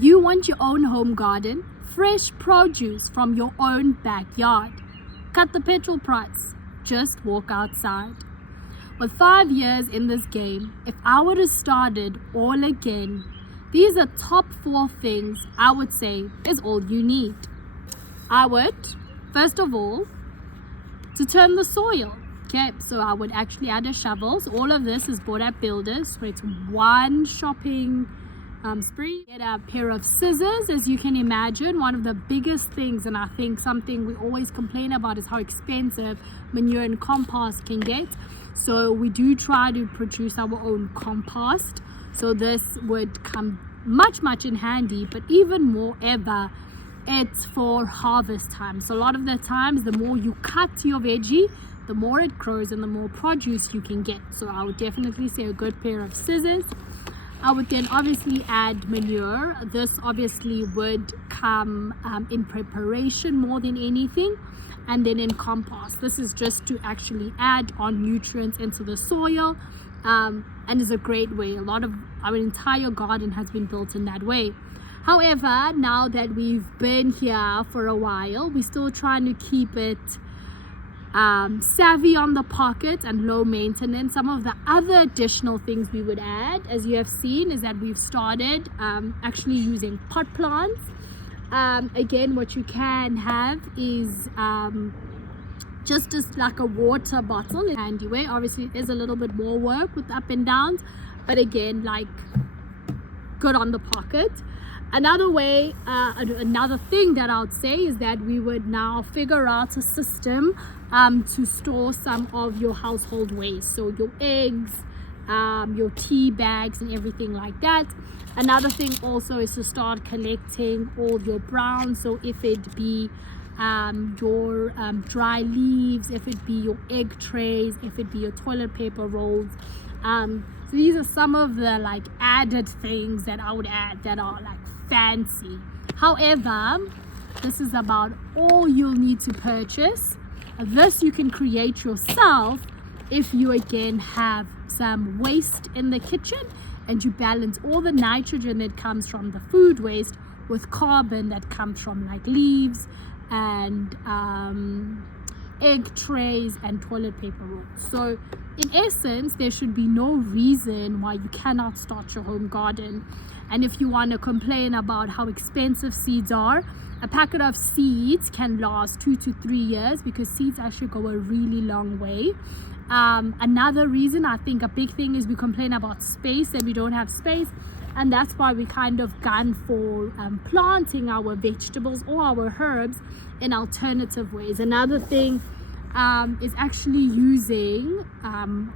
You want your own home garden, fresh produce from your own backyard. Cut the petrol price, just walk outside. With 5 years in this game, if I would have started all again, these are top 4 things I would say is all you need. I would, first of all, to turn the soil. Okay, so I would actually add a shovel. So all of this is bought at Builders. So it's one shopping spree. Get a pair of scissors. As you can imagine, one of the biggest things, and I think something we always complain about, is how expensive manure and compost can get. So we do try to produce our own compost. So this would come much in handy, but even more ever, it's for harvest time. So a lot of the times, the more you cut your veggie, the more it grows and the more produce you can get. So I would definitely say a good pair of scissors. I would then obviously add manure. This obviously would come in preparation more than anything, and then in compost. This is just to actually add on nutrients into the soil, and is a great way. A lot of our entire garden has been built in that way. However, now that we've been here for a while, we're still trying to keep it savvy on the pocket and low maintenance. Some of the other additional things we would add, as you have seen, is that we've started actually using pot plants. Again, what you can have is just as like a water bottle in a handy way. Obviously it is a little bit more work with up and downs, but again, like, good on the pocket. Another way, another thing that I would say is that we would now figure out a system to store some of your household waste. So your eggs, your tea bags and everything like that. Another thing also is to start collecting all your browns. So if it be your dry leaves, if it be your egg trays, if it be your toilet paper rolls. So these are some of the like added things that I would add that are like fancy. However, this is about all you'll need to purchase. This you can create yourself if you again have some waste in the kitchen and you balance all the nitrogen that comes from the food waste with carbon that comes from like leaves and egg trays and toilet paper rolls. So in essence, there should be no reason why you cannot start your home garden. And if you want to complain about how expensive seeds are, a packet of seeds can last 2 to 3 years because seeds actually go a really long way. Another reason, I think a big thing, is we complain about space and we don't have space, and that's why we kind of gone for planting our vegetables or our herbs in alternative ways. Another thing is actually using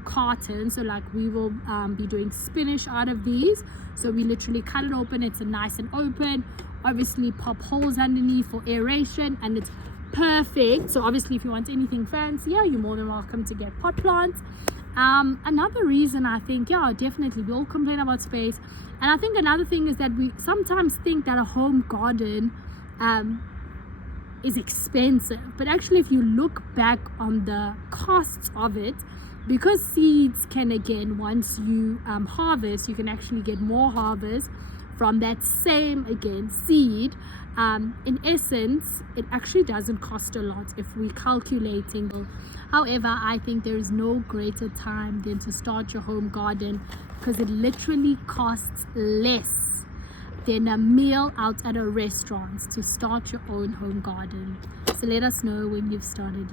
carton. So like we will be doing spinach out of these. So we literally cut it open, it's nice and open, obviously pop holes underneath for aeration, and it's perfect. So obviously if you want anything fancier, you're more than welcome to get pot plants. Another reason, I think, definitely we all complain about space, and I think another thing is that we sometimes think that a home garden is expensive, but actually if you look back on the costs of it, because seeds can, again, once you harvest, you can actually get more harvest from that same, again, seed. In essence, it actually doesn't cost a lot if we're calculating. However, I think there is no greater time than to start your home garden, because it literally costs less than a meal out at a restaurant to start your own home garden. So let us know when you've started.